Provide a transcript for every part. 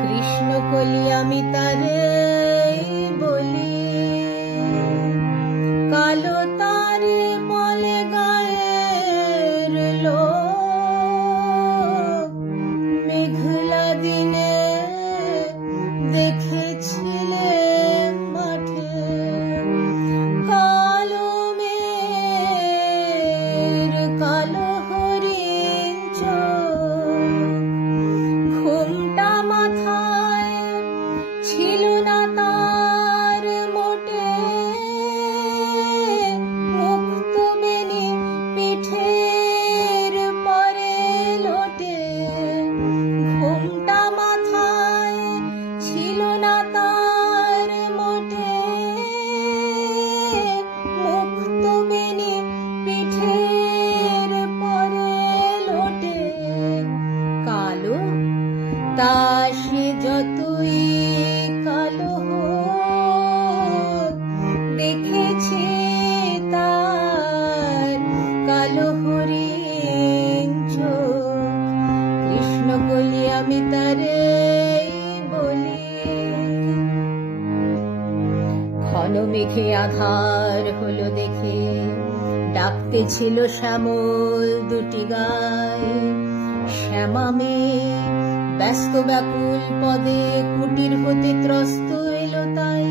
কৃষ্ণ কলি আমি তারে বলি, কালো তারে বলে গায়ের লোক। মেঘলা দিনে দেখেছিলে মাঠে কালো মেঘ, কালো হরিণ চোখ। ঘুমটা মাথায় ছিল না তার মোটে, মুক্ত বেনি পিঠের পরে লোটে। ঘুমটা মাথায় ছিল না তার মোটে, মুক্ত বেনি পিঠের পরে লোটে। কালো তা সে যতই কালো হোক, দেখেছি তার কালো হরিণ চোখ। কৃষ্ণ কলি আমি তারে বলি। ঘন মেঘে আধার হলো দেখে ডাকতে ছিল শ্যামল দুটি গায়ে। শ্যামা মেয়ে ব্যস্ত ব্যাকুল পদে কুটির হতে ত্রস্ত এলো তাই।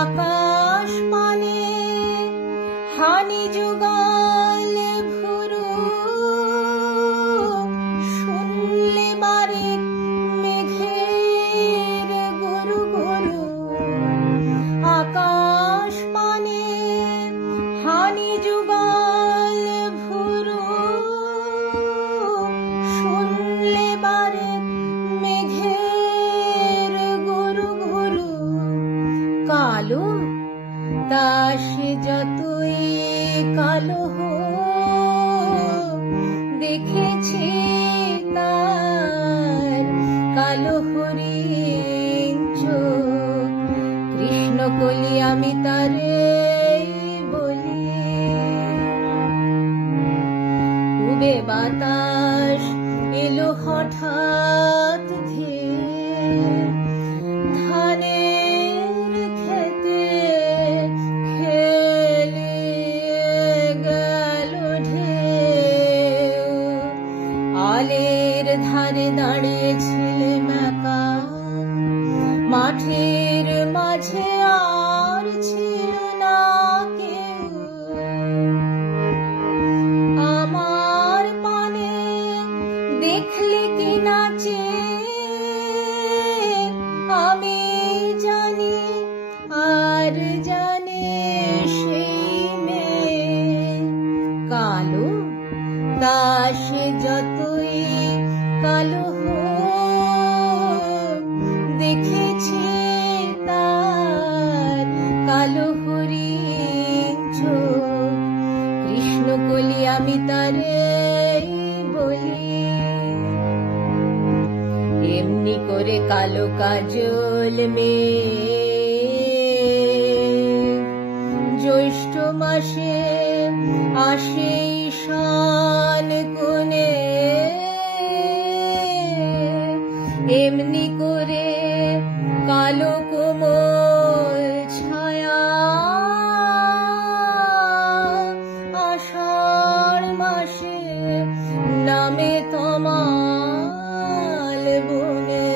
আকাশ পানে হানি যুগল ভুরু, শুনলে বারে মেঘের গুরু গুরু। আকাশ পানে হানি যুগল ভুরু, শুনলে বারে মেঘের গুরু গুরু। কালো তা সে যতই কালো হোক, দেখেছি তার কালো হরিণ চোখ। কৃষ্ণ কলি আমি তারে বলি। উবে বাতাস এলো হঠাৎ ধেয়ে, ধানের খেতে খেলে গেল ঢেউ। আলের ধারে দাঁড়িয়েছিলে মেকা, মাঠের মাঝে আর ছিল না কেউ। আমার পানে দেখলে কি নাচে, আমি জানি আর জানে সেই মেয়ে। কালো তা সে যতই কালো হোক, দেখেছি তার কালো হরিণ চোখ। কৃষ্ণ কলি আমি তারে বলি। এমনি করে কালো কাজল মেয়ে জ্যৈষ্ঠ মাসে আসে ঈশান কোণে। এমনি করে কালো কোমল ছায়া আষাঢ় মাসে নামে তমাল বনে।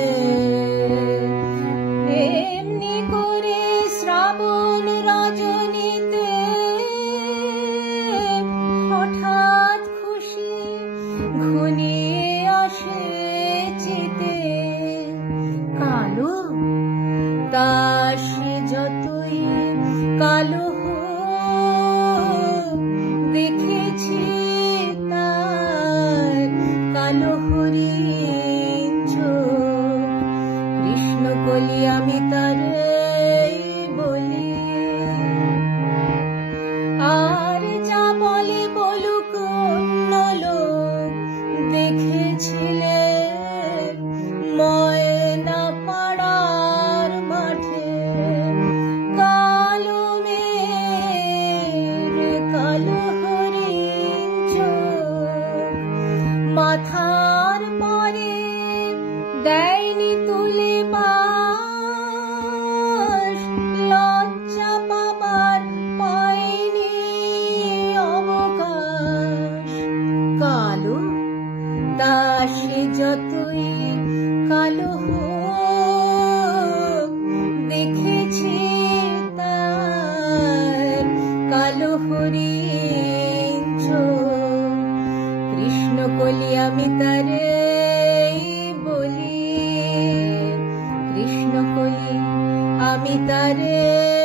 এমনি করে শ্রাবণ রজনীতে হঠাৎ খুশি ঘনিয়ে আসে চিতে। কালো তা সে যতই কালো হোক, দেখেছি তার কালো হরিণ চোখ। কৃষ্ণ কলি আমি তারে বলি। আর যা বলে বলুক অন্য লোক, দেখেছিলে ময়না পাড়ার মাঠে কালো মেঘ, কালো হরিণ চোখ। মাথার পরে যতই কালো হোক দেখেছি তার কালো হরিণ চোখ। কৃষ্ণকলি আমি তারে বলি, কৃষ্ণকলি আমি তারে